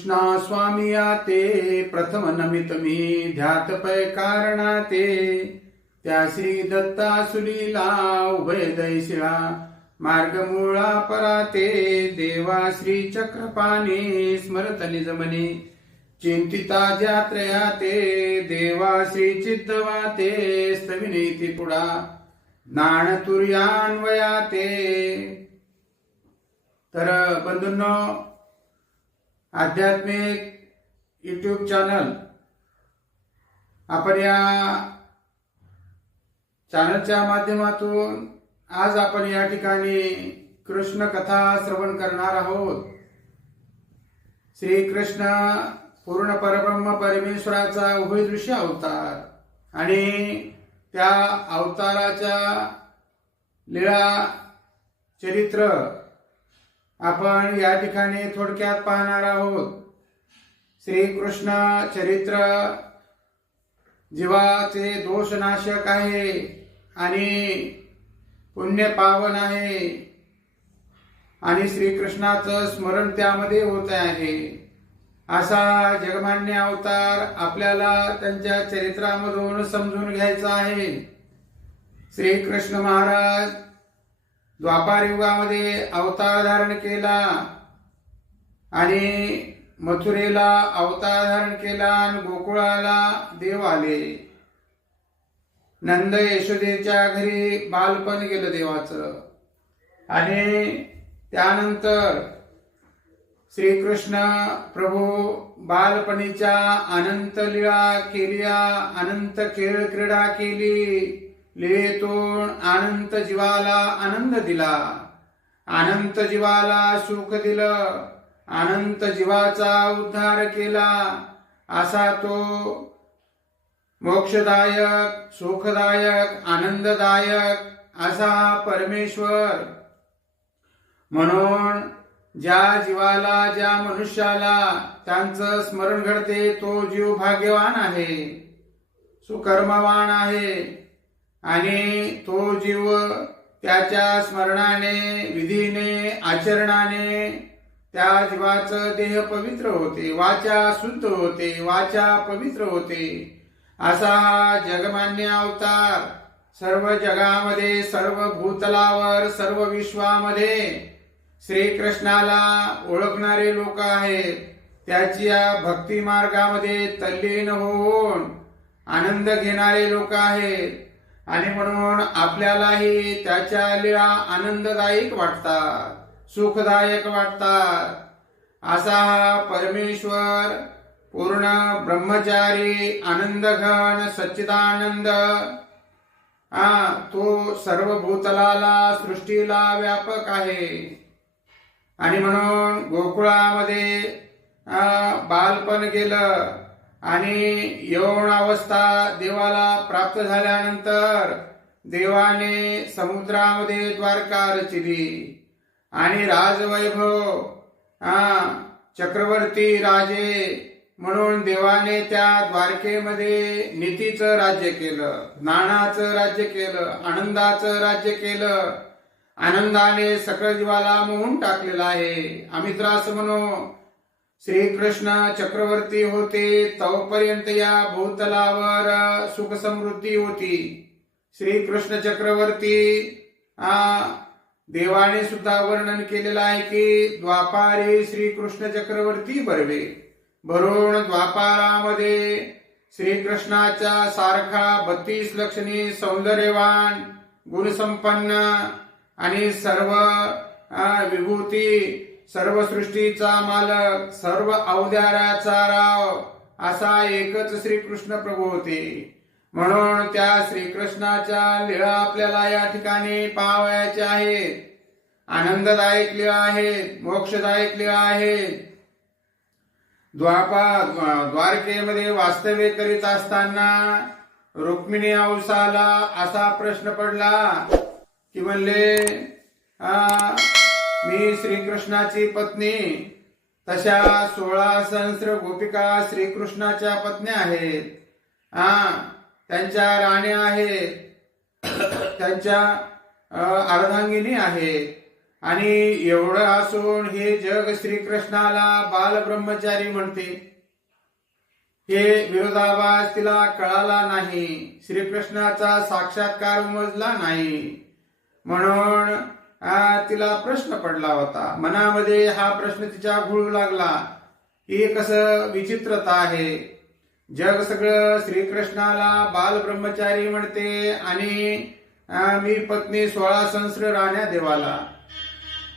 कृष्णा स्वामी आते प्रथम नमित मी ध्यात पै कारणा ते त्या श्री दत्ता सुलीला उभय दैशिळा मार्ग मुळा पराते. देवा श्री चक्रपाने स्मरत निजमनी. चिंतिता जात्रया ते देवा श्री चित्तवा ते स्तविनेती पुढा ज्ञान तुर्यान्वया ते तर बंधूंनो आध्यात्मिक युट्यूब चॅनल आपण या चॅनलच्या माध्यमातून आज आपण या ठिकाणी कृष्ण कथा श्रवण करणार आहोत. श्री कृष्ण पूर्ण परब्रह्म परमेश्वराचा उभय दृश्य अवतार आणि त्या अवताराच्या लीळा चरित्र आपण या ठिकाणी थोडक्यात पाहणार आहोत. श्रीकृष्ण चरित्र जीवाचे दोषनाशक आहे आणि पुण्य पावन आहे. आणि श्रीकृष्णाचं स्मरण त्यामध्ये होत आहे. असा जगमान्य अवतार आपल्याला त्यांच्या चरित्रामधून समजून घ्यायचा आहे. श्रीकृष्ण महाराज द्वापार युगामध्ये अवतार धारण केला आणि मथुरेला अवतार धारण केला आणि गोकुळाला देव आले. नंद यशोदेच्या घरी बालपण गेलं देवाचं. आणि त्यानंतर श्रीकृष्ण प्रभू बालपणीच्या अनंत लीळा केल्या अनंत खेळ क्रीडा केली. लीळेतून अनंत जीवाला आनंद दिला. अनंत जीवाला सुख दिलं. अनंत जीवाचा उद्धार केला. असा तो मोक्षदायक सुखदायक आनंददायक असा परमेश्वर. म्हणून ज्या जीवाला ज्या मनुष्याला त्यांचं स्मरण घडते तो जीव भाग्यवान आहे. सुकर्मवान आहे. आणि तो जीव त्याच्या स्मरणाने विधीने आचरणाने त्या जीवाचं देह पवित्र होते वाचा शुद्ध होते वाचा पवित्र होते. असा हा जगमान्य अवतार सर्व जगामध्ये सर्व भूतलावर सर्व विश्वामध्ये श्रीकृष्णाला ओळखणारे लोक आहेत. त्याची या भक्ती मार्गामध्ये तल्लीन होऊन आनंद घेणारे लोक आहेत. आणि म्हणून आपल्यालाही त्याच्या लीळा आनंददायक वाटतात सुखदायक वाटतात. असा हा परमेश्वर पूर्ण ब्रह्मचारी आनंदघन सच्चिदानंद हा तो सर्व भूतलाला सृष्टीला व्यापक आहे. आणि म्हणून गोकुळामध्ये बालपण गेलं आणि यौन अवस्था देवाला प्राप्त झाल्यानंतर देवाने समुद्रामध्ये द्वारका रचली आणि राजवैभव हा चक्रवर्ती राजे म्हणून देवाने त्या द्वारकेमध्ये नीतीचं राज्य केलं ज्ञानाचं राज्य केलं आनंदाचं राज्य केलं. आनंदाने सकळ जीवाला मोहून टाकलेलं आहे. आम्ही तर असं म्हणू श्रीकृष्ण चक्रवर्ती होते तवपर्यंत या भूतलावर सुख समृद्धी होती. श्रीकृष्ण चक्रवर्ती आ देवाने सुद्धा वर्णन केलेलं आहे की द्वापारी श्रीकृष्ण चक्रवर्ती भरवे भरून द्वापारामध्ये श्रीकृष्णाच्या सारखा बत्तीस लक्षणी सौंदर्यवान गुणसंपन्न आणि सर्व विभूती सर्व सृष्टीचा मालक सर्व अवधाराचा राव असा एकच श्रीकृष्ण प्रभू होते. म्हणून त्या श्रीकृष्णाच्या लीळा आपल्याला या ठिकाणी पाहावयाच्या आहेत. आनंददायक लीळा आहेत मोक्षदायक लीळा आहेत. द्वापा द्वारकेमध्ये वास्तव्य करीत असताना रुक्मिणी अंशाला असा प्रश्न पडला की म्हणले मी श्रीकृष्णाची पत्नी. तशा सोळा सहस्र गोपिका श्रीकृष्णाच्या पत्न्या आहेत. हा त्यांच्या राण्या आहेत. त्यांच्या अर्धांगिनी आहेत. आणि एवढं असून हे जग श्रीकृष्णाला बालब्रह्मचारी म्हणते. हे विरोधाभास तिला कळाला नाही. श्रीकृष्णाचा साक्षात्कार उमजला नाही. म्हणून तिला प्रश्न पडला होता. मनामध्ये हा प्रश्न तिच्या घुळू लागला. ही कसं विचित्रता आहे. जग सगळं श्रीकृष्णाला बाल ब्रह्मचारी म्हणते आणि मी पत्नी सोळा संस्र राहण्या देवाला.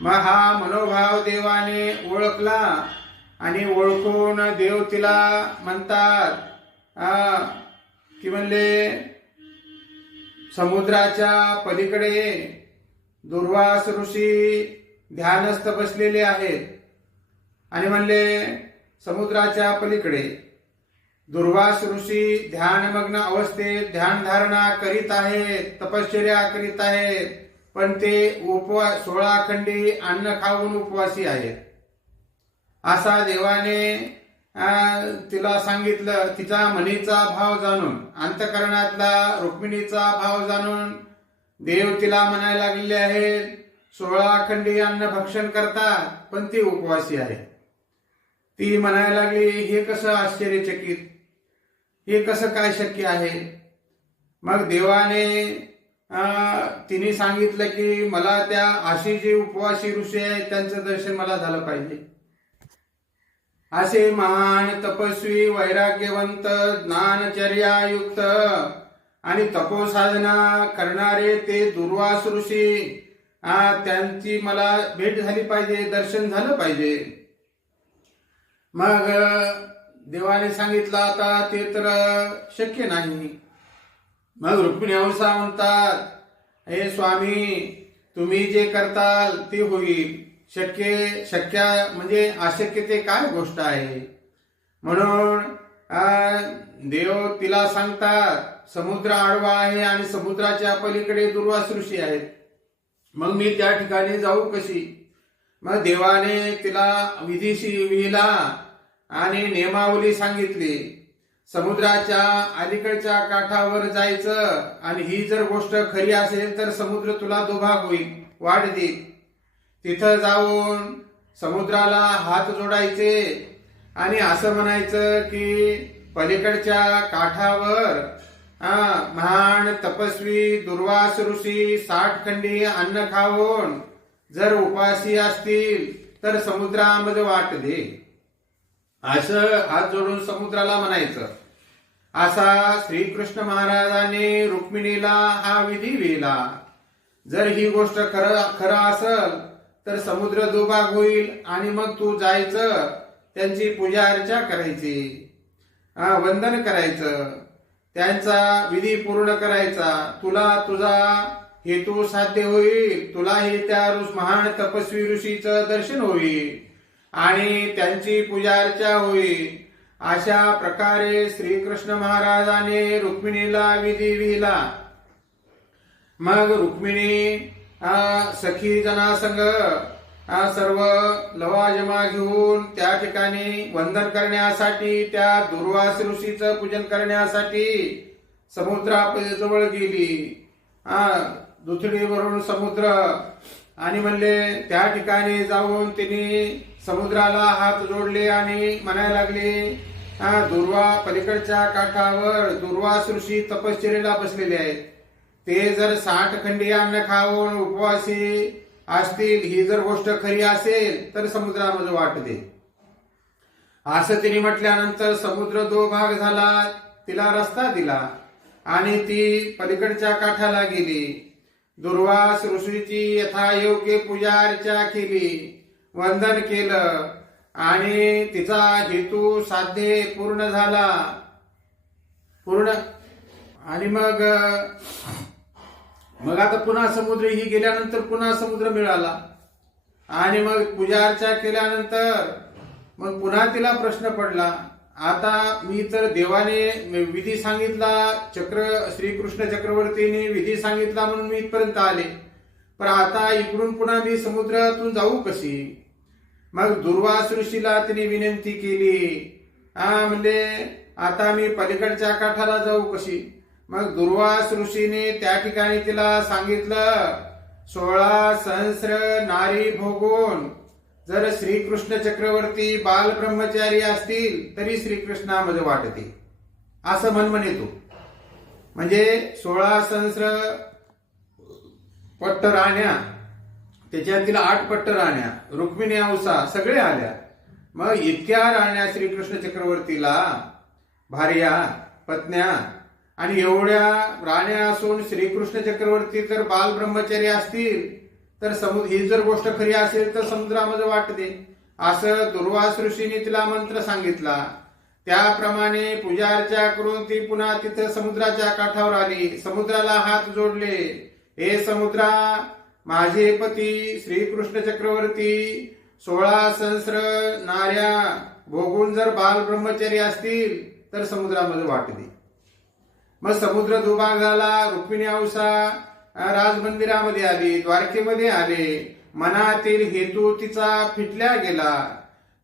मग हा मनोभाव देवाने ओळखला आणि ओळखून देव तिला म्हणतात की म्हणले समुद्राच्या पलीकडे दुर्वास ऋषी ध्यानस्थ बसलेले आहेत. आणि म्हणले समुद्राच्या पलीकडे. दुर्वास ऋषी ध्यानमग्न अवस्थेत ध्यानधारणा करीत आहेत तपश्चर्या करीत आहेत पण ते उपवास सोळा खंडी अन्न खाऊन उपवासी आहेत. असा देवाने तिला सांगितलं तिचा मनीचा भाव जाणून अंतकरणातला रुक्मिणीचा भाव जाणून देव तिला म्हणायला लागलेले आहेत सोळा अखंडी अन्न भक्षण करतात पण ती उपवासी आहे. ती म्हणायला लागली हे कसं आश्चर्यचकित? हे कसं काय शक्य आहे? मग देवाने अं, तिने सांगितलं की मला त्या अशी जे उपवासी ऋषी आहेत त्यांचं दर्शन मला झालं पाहिजे. असे महान तपस्वी वैराग्यवंत ज्ञानचर्यायुक्त आणि तपोसाधना करणारे ते दुर्वास ऋषी त्यांची मला भेट झाली पाहिजे दर्शन झालं पाहिजे. मग देवाने सांगितलं आता ते तर शक्य नाही. मग रुक्मिणी अंसा म्हणतात हे स्वामी तुम्ही जे करताल ते होईल. शक्य शक्य म्हणजे अशक्य ते काय गोष्ट आहे? म्हणून देव तिला सांगतात समुद्र आडवा आहे आणि समुद्राच्या पलीकडे दुर्वास ऋषी आहेत मग मी त्या ठिकाणी जाऊ कशी? मग देवाने तिला विधीशी विहिला आणि नियमावली सांगितली समुद्राच्या अलीकडच्या काठावर जायचं आणि ही जर गोष्ट खरी असेल तर समुद्र तुला दुभाग होईल वाढ दे. तिथं जाऊन समुद्राला हात जोडायचे आणि असं म्हणायचं की पलीकडच्या काठावर महान तपस्वी दुर्वास ऋषी साठ खंडी अन्न खाऊन जर उपासी असतील तर समुद्रामध्ये वाट दे. असं हात जोडून समुद्राला म्हणायचं. असा श्रीकृष्ण महाराजांनी रुक्मिणीला हा विधी लिहिला जर ही गोष्ट खर खरं असल तर समुद्र दुभाग होईल आणि मग तू जायचं त्यांची पूजा अर्चा करायची. हा, वंदन करायचं. त्यांचा विधी पूर्ण करायचा. तुला तुझा हेतू साध्य होईल. तुला हे त्या ऋष- महान तपस्वी ऋषीचं दर्शन होईल. आणि त्यांची पूजा अर्चा होईल. अशा प्रकारे श्रीकृष्ण महाराजाने रुक्मिणीला विधी विहिला मग रुक्मिणी सखी जनासंग सर्व लवाजमा घेऊन त्या ठिकाणी वंदन करण्यासाठी त्या दुर्वास ऋषीचं पूजन करण्यासाठी समुद्राजवळ गेली. आ दुथडीवरून समुद्र. आणि म्हणले त्या ठिकाणी जाऊन तिने समुद्राला हात जोडले आणि म्हणायला लागले हा दुर्वा पलीकडच्या काठावर दुर्वास ऋषी तपश्चर्याला बसलेले आहेत. ते जर साठ खंडी अन्न खाऊन उपवासी असतील ही जर गोष्ट खरी असेल तर समुद्रामध्ये वाट दे. असं तिने म्हटल्यानंतर समुद्र दो भाग झाला तिला रस्ता दिला आणि ती पलीकडच्या काठाला गेली. दुर्वास ऋषीची यथायोग्य पूजा अर्चा केली वंदन केलं आणि तिचा हेतू साध्य पूर्ण झाला. पूर्ण. आणि मग मग आता पुन्हा समुद्र ही गेल्यानंतर पुन्हा समुद्र मिळाला. आणि मग पूजा अर्चा केल्यानंतर मग पुन्हा तिला प्रश्न पडला. आता मी तर देवाने विधी सांगितला चक्र श्रीकृष्ण चक्रवर्तीने विधी सांगितला म्हणून मी इथपर्यंत आले. पण आता इकडून पुन्हा मी समुद्रातून जाऊ कशी? मग दुर्वास ऋषीला तिने विनंती केली हा म्हणजे आता मी पलीकडच्या काठाला जाऊ कशी? मग दुर्वास ऋषीने त्या ठिकाणी तिला सांगितलं सोळा सहस्र नारी भोगून जर श्रीकृष्ण चक्रवर्ती बाल ब्रह्मचारी असतील तरी श्रीकृष्णामध्ये वाटते. असं म्हणमन येतो म्हणजे सोळा सहस्र पट्ट राण्या त्याच्यातील आठ पट्ट राण्या रुक्मिणी औसा सगळे आल्या. मग इतक्या राण्या श्रीकृष्ण चक्रवर्तीला भार्या पत्न्या आणि एवढ्या राण्या असून श्रीकृष्ण चक्रवर्ती तर बाल ब्रह्मचारी असतील तर समुद्र ही जर गोष्ट खरी असेल तर समुद्रामध्ये वाटते असं दुर्वास ऋषीने तिला मंत्र सांगितला. त्याप्रमाणे पूजा अर्चा करून ती पुन्हा तिथं समुद्राच्या काठावर आली. समुद्राला हात जोडले. हे समुद्रा माझे पती श्रीकृष्ण चक्रवर्ती सोळा सहस्र नाऱ्या भोगून जर बाल ब्रह्मचारी असतील तर समुद्रामध्ये वाटते मग समुद्र दुभाग झाला रुक्मिणी औसा राजमंदिरामध्ये आली द्वारकेमध्ये आले. मनातील हेतू तिचा फिटल्या गेला.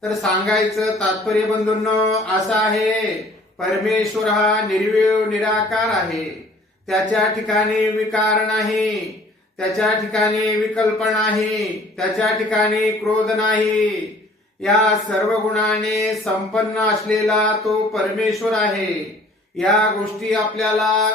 तर सांगायचं तात्पर्य बंधूंनो असं आहे. परमेश्वर हा निर्विव निराकार आहे. त्याच्या ठिकाणी विकार नाही. त्याच्या ठिकाणी विकल्प नाही. त्याच्या ठिकाणी क्रोध नाही. या सर्व गुणाने संपन्न असलेला तो परमेश्वर आहे. या गोष्टी आपल्याला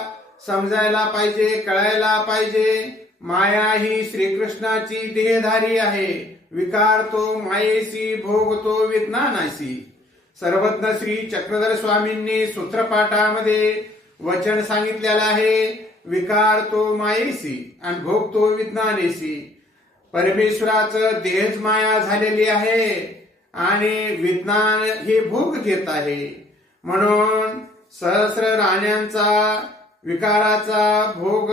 समजायला पाहिजे कळायला पाहिजे. माया ही श्रीकृष्णाची देहधारी आहे. विकार तो मायेसी भोग तो विज्ञानाशी. सर्वज्ञ श्री चक्रधर स्वामींनी सूत्रपाठामध्ये वचन सांगितलेलं आहे विकार तो मायेसी आणि भोग तो विज्ञानेसी परमेश्वराचं देहच माया झालेली आहे आणि विज्ञान हे भोग घेत आहे. म्हणून सहस्र राण्यांचा विकाराचा भोग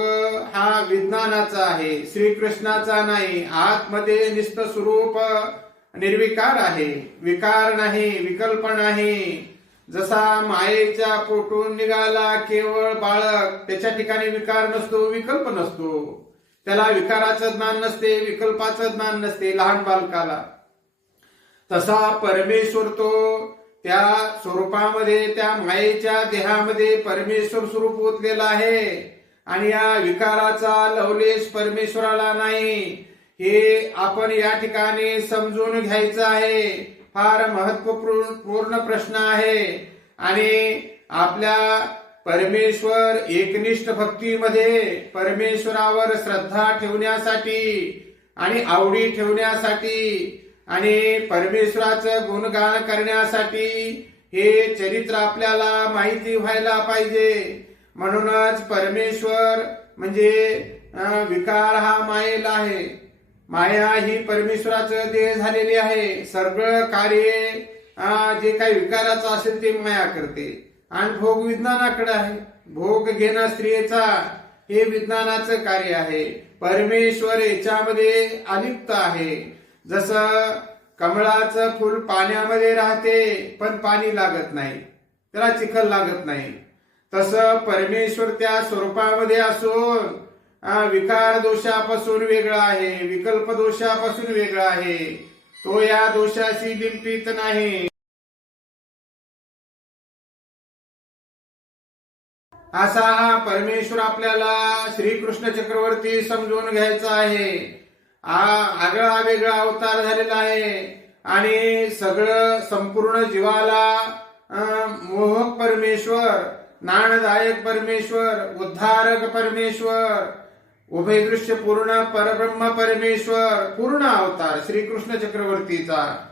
हा विज्ञानाचा आहे. श्रीकृष्णाचा नाही. आतमध्ये निस्त स्वरूप निर्विकार आहे. विकार नाही विकल्प नाही. जसा मायेच्या पोटून निघाला केवळ बाळक त्याच्या ठिकाणी विकार नसतो विकल्प नसतो. त्याला विकाराचं ज्ञान नसते विकल्पाचं ज्ञान नसते लहान बालकाला. तसा परमेश्वर तो त्या स्वरूपामध्ये त्या मायेच्या देहामध्ये परमेश्वर स्वरूप ओतलेला आहे. आणि या विकाराचा लवलेश परमेश्वराला नाही. हे आपण या ठिकाणी समजून घ्यायचं आहे. फार महत्त्वपूर्ण पूर्ण प्रश्न आहे. आणि आपल्या परमेश्वर एकनिष्ठ भक्तीमध्ये परमेश्वरावर श्रद्धा ठेवण्यासाठी आणि आवडी ठेवण्यासाठी आणि परमेश्वराचं गुणगान करण्यासाठी हे चरित्र आपल्याला माहिती व्हायला पाहिजे. म्हणूनच परमेश्वर म्हणजे विकार हा मायेला आहे. माया ही परमेश्वराचं देह झालेली आहे. सगळं कार्य जे काही विकाराचं असेल ते माया करते. आणि भोग विज्ञानाकडे आहे. भोग घेणं स्त्रियेचा हे विज्ञानाचं कार्य आहे. परमेश्वर याच्यामध्ये अलिप्त आहे. जसं कमळाचं फूल पाण्यामध्ये राहते पण पाणी लागत नाही त्याला चिखल लागत नाही. तसं परमेश्वर त्या स्वरूपामध्ये असून विकार दोषापासून वेगळा आहे विकल्प दोषापासून वेगळा आहे. तो या दोषाशी लिंपित नाही. असा हा परमेश्वर आपल्याला श्रीकृष्ण चक्रवर्ती समजून घ्यायचा आहे. आगळा वेगळा अवतार झालेला आहे. आणि सगळं संपूर्ण जीवाला मोहक परमेश्वर नाणदायक परमेश्वर उद्धारक परमेश्वर उभयदृश्य पूर्ण परब्रह्म परमेश्वर पूर्ण अवतार श्रीकृष्ण चक्रवर्तीचा.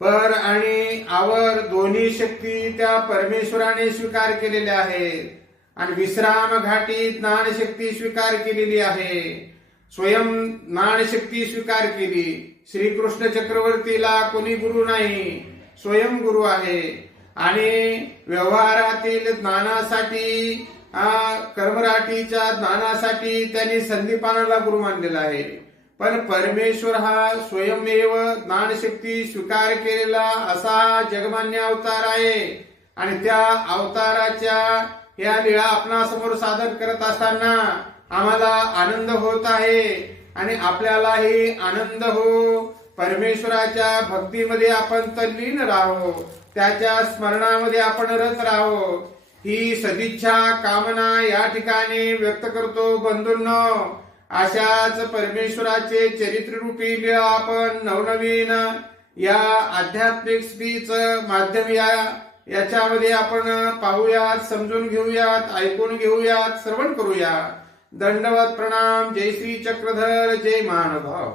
पर आणि आवर दोन्ही शक्ती त्या परमेश्वराने स्वीकार केलेल्या आहेत. आणि विश्राम घाटी ज्ञान शक्ती स्वीकार केलेली आहे. स्वयं नाणशक्ती स्वीकार केली. श्रीकृष्ण चक्रवर्तीला कोणी गुरु नाही. स्वयं गुरु आहे. आणि व्यवहारातील ज्ञानासाठी कर्मराठीच्या कर्मराटीच्या ज्ञानासाठी त्यांनी संदीपानाला गुरु मानलेला आहे. पण परमेश्वर हा स्वयंमेव ज्ञानशक्ती स्वीकार केलेला असा जगमान्य अवतार आहे. आणि त्या अवताराच्या या लीळा आपणासमोर सादर करत असताना आम्हाला आनंद होत आहे आणि आपल्यालाही आनंद हो. परमेश्वराच्या भक्तीमध्ये आपण तल्लीन राहो. त्याच्या स्मरणामध्ये आपण रत राहो. ही सदिच्छा कामना या ठिकाणी व्यक्त करतो बंधूंनो. अशाच परमेश्वराचे चरित्र रूपी आपण नवनवीन या आध्यात्मिक स्त्रीच माध्यम या याच्यामध्ये आपण पाहूयात समजून घेऊयात ऐकून घेऊयात श्रवण करूया दंडवत प्रणाम जय श्री चक्रधर जय मानभाव